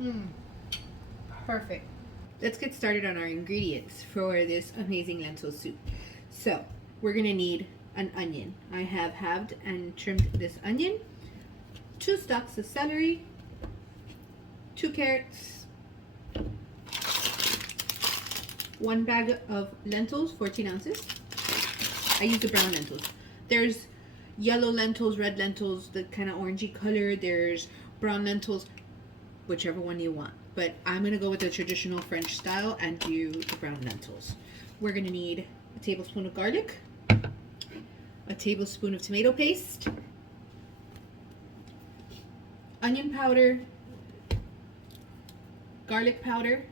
Mm, perfect. Let's get started on our ingredients for this amazing lentil soup. So, we're gonna need an onion. I have halved and trimmed this onion, 2 stalks of celery, 2 carrots, 1 bag of lentils, 14 ounces. I use the brown lentils. There's yellow lentils, red lentils, the kind of orangey color. There's brown lentils, whichever one you want. But I'm gonna go with the traditional French style and do the brown lentils. We're gonna need a tablespoon of garlic, a tablespoon of tomato paste, onion powder, garlic powder,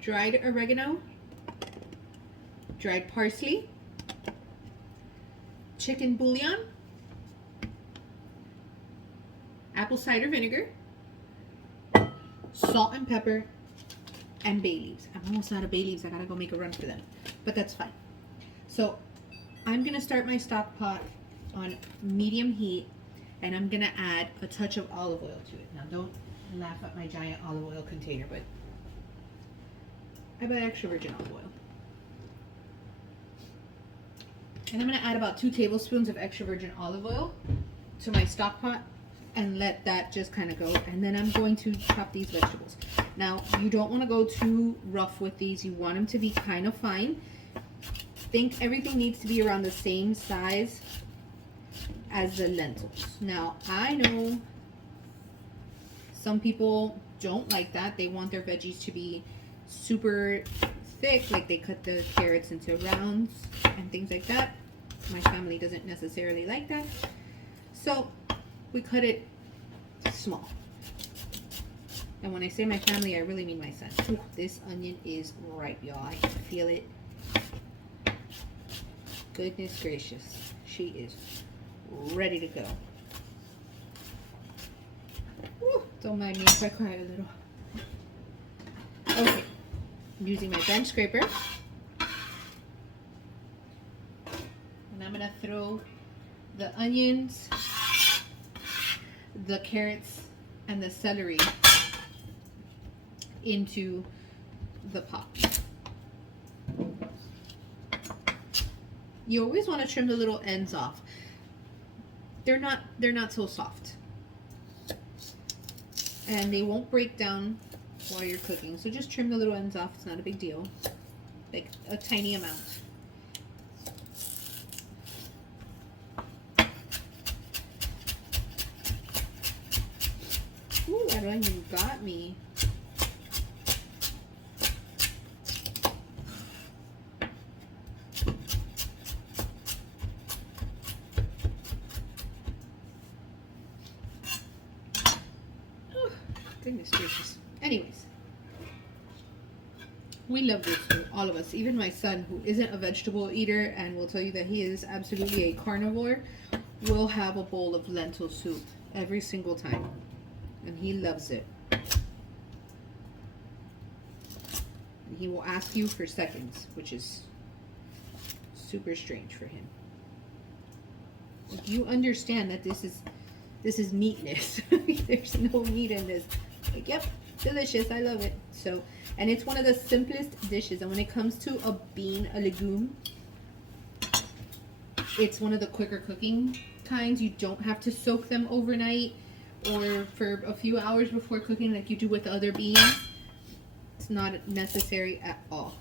dried oregano, dried parsley, chicken bouillon, apple cider vinegar, salt and pepper, and bay leaves. I'm almost out of bay leaves. I gotta go make a run for them, but that's fine. So I'm gonna start my stock pot on medium heat, and I'm gonna add a touch of olive oil to it. Now don't laugh at my giant olive oil container, but I buy extra virgin olive oil. And I'm gonna add about 2 tablespoons of extra virgin olive oil to my stock pot and let that just kind of go. And then I'm going to chop these vegetables. Now, you don't want to go too rough with these. You want them to be kind of fine. Think everything needs to be around the same size as the lentils. Now, I know some people don't like that. They want their veggies to be super thick, like they cut the carrots into rounds and things like that. My family doesn't necessarily like that, so we cut it small. And when I say my family, I really mean my son. Ooh, this onion is ripe, y'all. I can feel it. Goodness gracious, she is ready to go. Ooh, don't mind me if I cry a little. Okay, I'm using my bench scraper. And I'm gonna throw the onions, the carrots, and the celery into the pot. You always want to trim the little ends off. They're not so soft. And they won't break down while you're cooking. So just trim the little ends off. It's not a big deal. Like a tiny amount. Ooh, that onion got me. Oh, goodness gracious. Anyways, we love this food, all of us. Even my son, who isn't a vegetable eater and will tell you that he is absolutely a carnivore, will have a bowl of lentil soup every single time. And he loves it. And he will ask you for seconds, which is super strange for him. Like, you understand that this is meatless. There's no meat in this. Like, yep, delicious. I love it. So, and it's one of the simplest dishes. And when it comes to a bean, a legume, it's one of the quicker cooking kinds. You don't have to soak them overnight or for a few hours before cooking like you do with other beans. It's not necessary at all.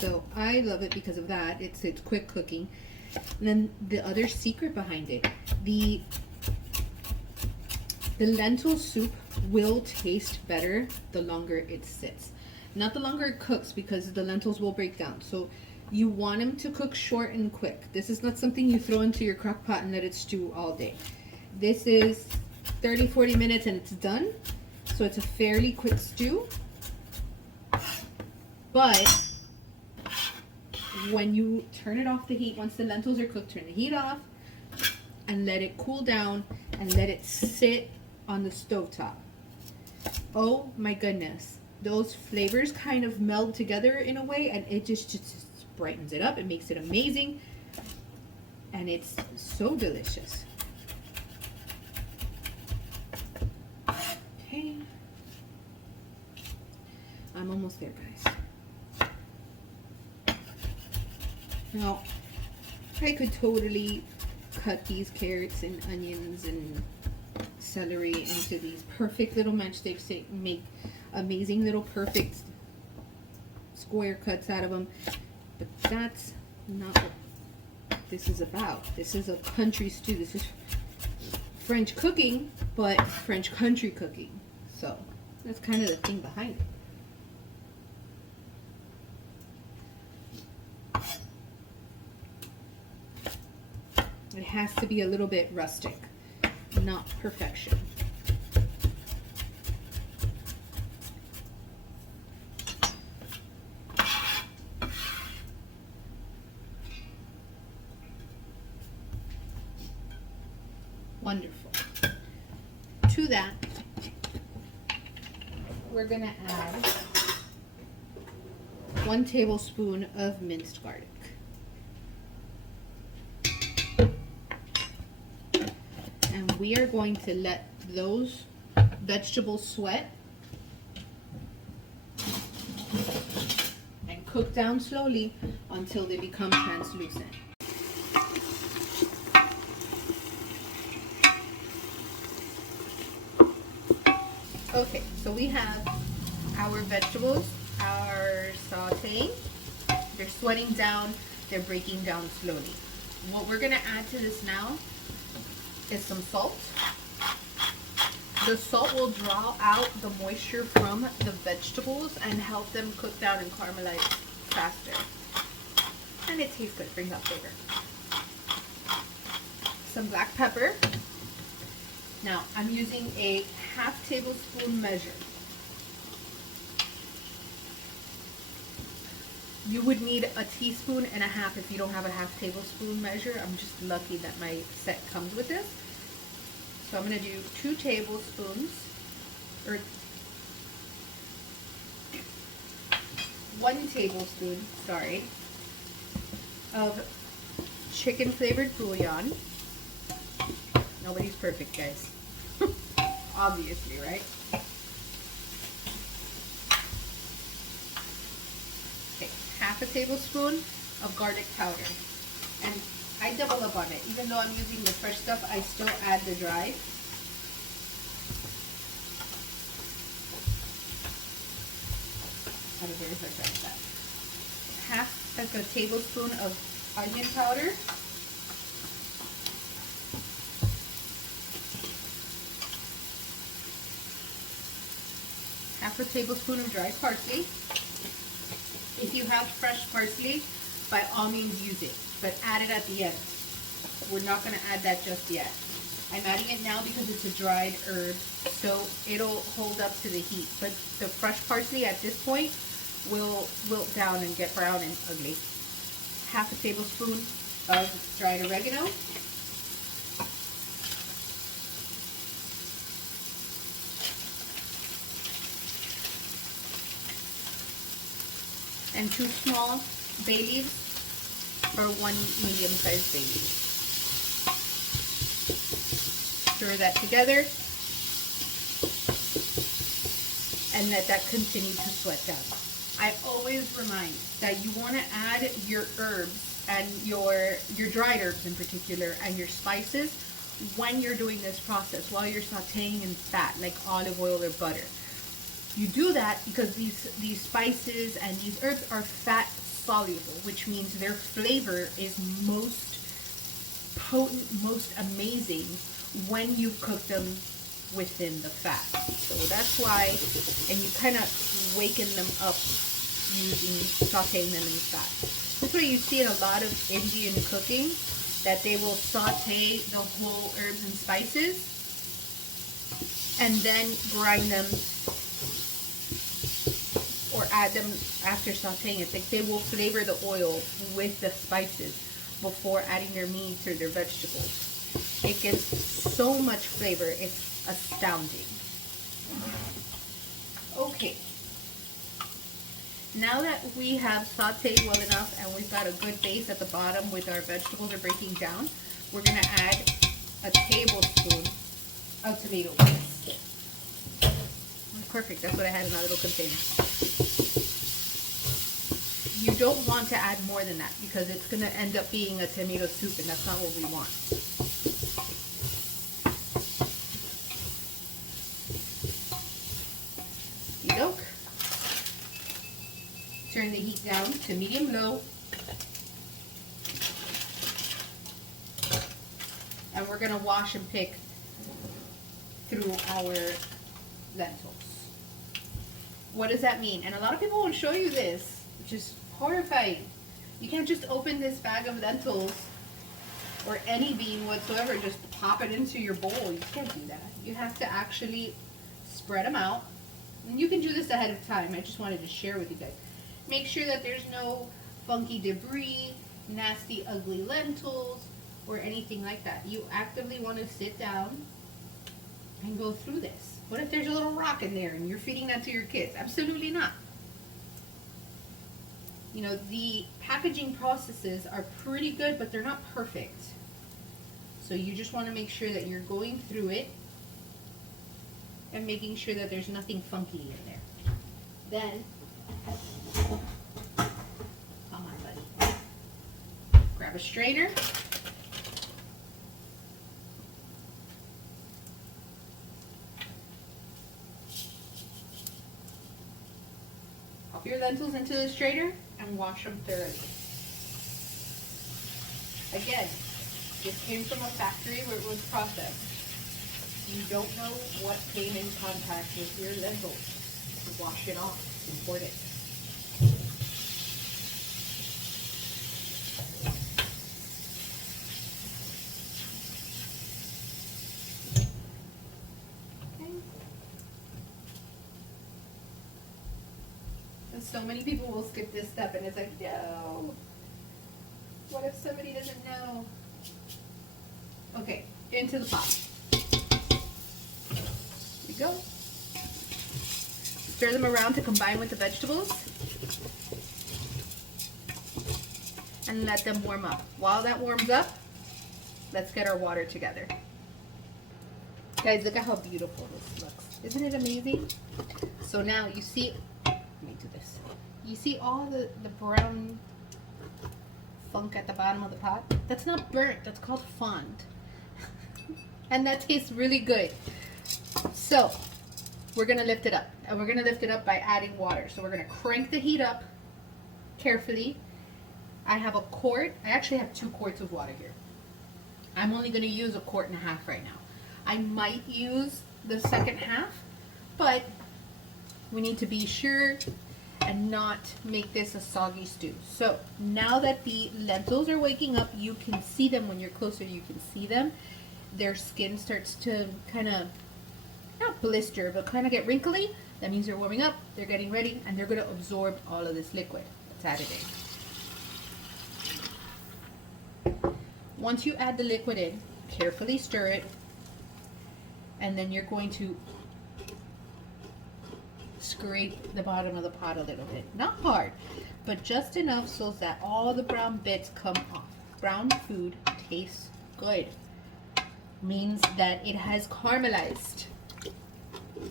So I love it because of that. It's quick cooking. And then the other secret behind it, the lentil soup will taste better the longer it sits. Not the longer it cooks, because the lentils will break down. So you want them to cook short and quick. This is not something you throw into your crock pot and let it stew all day. This is 30-40 minutes and it's done. So it's a fairly quick stew. But when you turn it off the heat, once the lentils are cooked, turn the heat off and let it cool down and let it sit on the stovetop. Oh my goodness. Those flavors kind of meld together in a way, and it just brightens it up. It makes it amazing. And it's so delicious. I'm almost there, guys. Now, I could totally cut these carrots and onions and celery into these perfect little matchsticks to make amazing little perfect square cuts out of them, but that's not what this is about. This is a country stew. This is French cooking, but French country cooking. So that's kind of the thing behind it. It has to be a little bit rustic, not perfection. Wonderful. To that, we're going to add 1 tablespoon of minced garlic. And we are going to let those vegetables sweat and cook down slowly until they become translucent. Okay, so we have our vegetables are sauteing. They're sweating down, they're breaking down slowly. What we're going to add to this now is some salt. The salt will draw out the moisture from the vegetables and help them cook down and caramelize faster. And it tastes good, it brings out flavor. Some black pepper. Now, I'm using a half tablespoon measure. You would need a teaspoon and a half if you don't have a half tablespoon measure. I'm just lucky that my set comes with this. So I'm going to do 2 tablespoons, or 1 tablespoon, sorry, of chicken flavored bouillon. Nobody's perfect, guys. Obviously, right? Okay, half a tablespoon of garlic powder. And I double up on it. Even though I'm using the fresh stuff, I still add the dry. How to verify that. Half a tablespoon of onion powder. Half a tablespoon of dried parsley. If you have fresh parsley, by all means use it, but add it at the end. We're not going to add that just yet. I'm adding it now because it's a dried herb, so it'll hold up to the heat. But the fresh parsley at this point will wilt down and get brown and ugly. Half a tablespoon of dried oregano. And 2 small bay leaves or 1 medium-sized bay leaf. Stir that together and let that continue to sweat down. I always remind that you want to add your herbs and your dried herbs in particular and your spices when you're doing this process, while you're sauteing in fat like olive oil or butter. You do that because these spices and these herbs are fat soluble, which means their flavor is most potent, most amazing when you cook them within the fat. So that's why, and you kind of waken them up using sauteing them in fat. That's why you see in a lot of Indian cooking that they will saute the whole herbs and spices and then grind them or add them after sauteing it. Like they will flavor the oil with the spices before adding their meats or their vegetables. It gives so much flavor, it's astounding. Okay, now that we have sauteed well enough and we've got a good base at the bottom with our vegetables are breaking down, we're going to add a tablespoon of tomato paste. Perfect, that's what I had in my little container. you don't want to add more than that because it's going to end up being a tomato soup, and that's not what we want. Okey-doke. Turn the heat down to medium-low. And we're going to wash and pick through our lentils. What does that mean? And a lot of people will show you this, which is horrifying. You can't just open this bag of lentils or any bean whatsoever, just pop it into your bowl. You can't do that. You have to actually spread them out. And you can do this ahead of time. I just wanted to share with you guys. Make sure that there's no funky debris, nasty, ugly lentils, or anything like that. You actively want to sit down and go through this. What if there's a little rock in there and you're feeding that to your kids? Absolutely not. You know, the packaging processes are pretty good, but they're not perfect. So you just want to make sure that you're going through it and making sure that there's nothing funky in there. Then, come on, buddy. Grab a strainer. Pop your lentils into the strainer and wash them thoroughly. Again, this came from a factory where it was processed. You don't know what came in contact with your lentils. Wash it off. It's important. So many people will skip this step, and it's like, no. What if somebody doesn't know? Okay, into the pot. Here we go. Stir them around to combine with the vegetables. And let them warm up. While that warms up, let's get our water together. Guys, look at how beautiful this looks. Isn't it amazing? So now you see, let me do this. You see all the brown funk at the bottom of the pot? That's not burnt, that's called fond. And that tastes really good. So, we're gonna lift it up. And we're gonna lift it up by adding water. So we're gonna crank the heat up carefully. I have a quart, I actually have 2 quarts of water here. I'm only gonna use 1.5 quarts right now. I might use the second half, but we need to be sure and not make this a soggy stew. So now that the lentils are waking up, you can see them when you're closer, you can see them. Their skin starts to kind of, not blister, but kind of get wrinkly. That means they're warming up, they're getting ready, and they're going to absorb all of this liquid. Let's add it in. Once you add the liquid in, carefully stir it, and then you're going to scrape the bottom of the pot a little bit. Not hard, but just enough so that all the brown bits come off. Brown food tastes good. Means that it has caramelized. Oh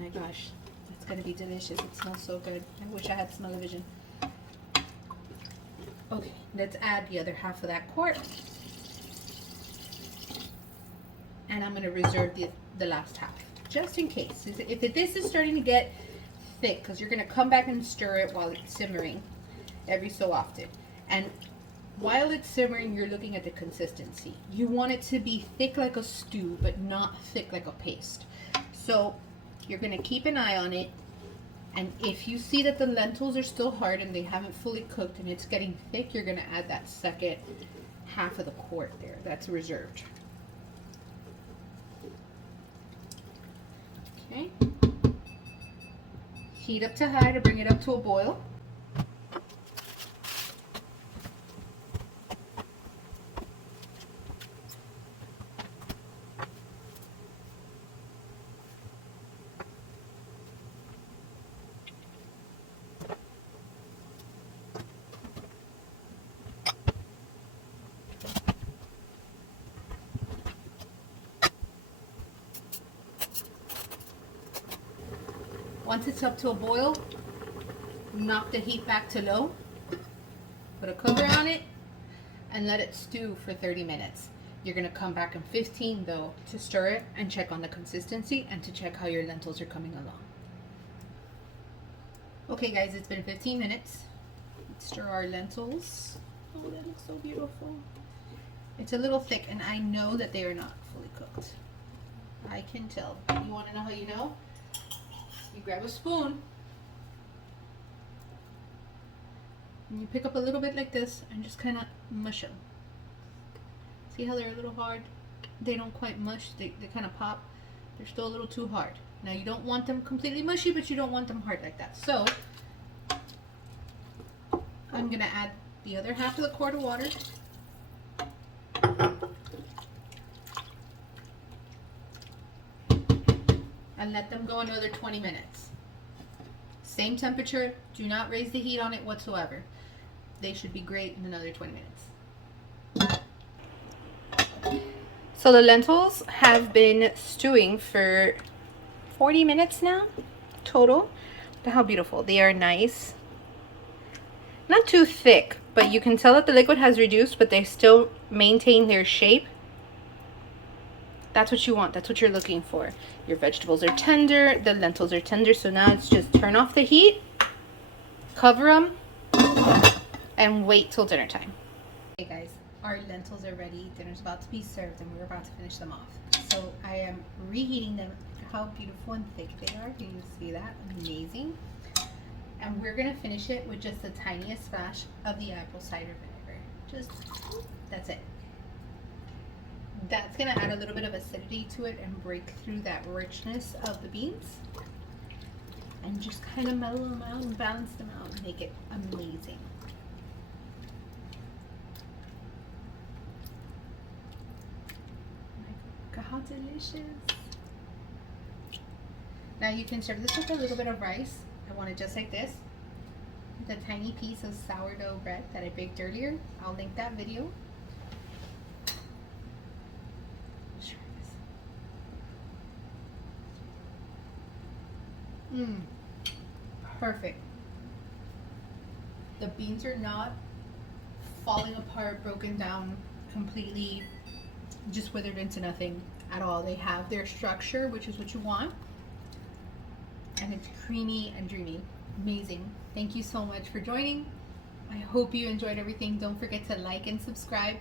my gosh, it's gonna be delicious. It smells so good. I wish I had smell-o-vision. Okay, let's add the other half of that quart. And I'm gonna reserve the last half, just in case. If this is starting to get thick, because you're gonna come back and stir it while it's simmering every so often. And while it's simmering, you're looking at the consistency. You want it to be thick like a stew, but not thick like a paste. So you're gonna keep an eye on it. And if you see that the lentils are still hard and they haven't fully cooked and it's getting thick, you're gonna add that second half of the quart there. That's reserved. Okay. Heat up to high to bring it up to a boil. Once it's up to a boil, knock the heat back to low, put a cover on it, and let it stew for 30 minutes. You're gonna come back in 15 though to stir it and check on the consistency and to check how your lentils are coming along. Okay guys, it's been 15 minutes. Let's stir our lentils. Oh, that looks so beautiful. It's a little thick and I know that they are not fully cooked. I can tell. You wanna know how you know? You grab a spoon and you pick up a little bit like this and just kind of mush them. See how they're a little hard? They don't quite mush, they kind of pop. They're still a little too hard. Now you don't want them completely mushy, but you don't want them hard like that. So I'm gonna add the other half of the quart of water. And let them go another 20 minutes. Same temperature, do not raise the heat on it whatsoever. They should be great in another 20 minutes. So the lentils have been stewing for 40 minutes now, total. Look at how beautiful. They are nice. Not too thick, but you can tell that the liquid has reduced, but they still maintain their shape. That's what you want. That's what you're looking for. Your vegetables are tender. The lentils are tender. So now it's just turn off the heat, cover them, and wait till dinner time. Okay guys, our lentils are ready. Dinner's about to be served and we're about to finish them off. So I am reheating them. How beautiful and thick they are. Can you see that? Amazing. And we're going to finish it with just the tiniest splash of the apple cider vinegar. Just, that's it. That's going to add a little bit of acidity to it and break through that richness of the beans. And just kind of mellow them out and balance them out and make it amazing. Look how delicious. Now you can serve this with a little bit of rice. I want it just like this. The tiny piece of sourdough bread that I baked earlier. I'll link that video. Let's try this. Perfect. The beans are not falling apart, broken down, completely just withered into nothing at all. They have their structure, which is what you want. And it's creamy and dreamy. Amazing. Thank you so much for joining. I hope you enjoyed everything. Don't forget to like and subscribe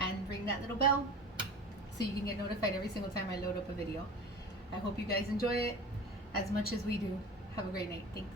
and ring that little bell so you can get notified every single time I load up a video. I hope you guys enjoy it as much as we do. Have a great night. Thanks.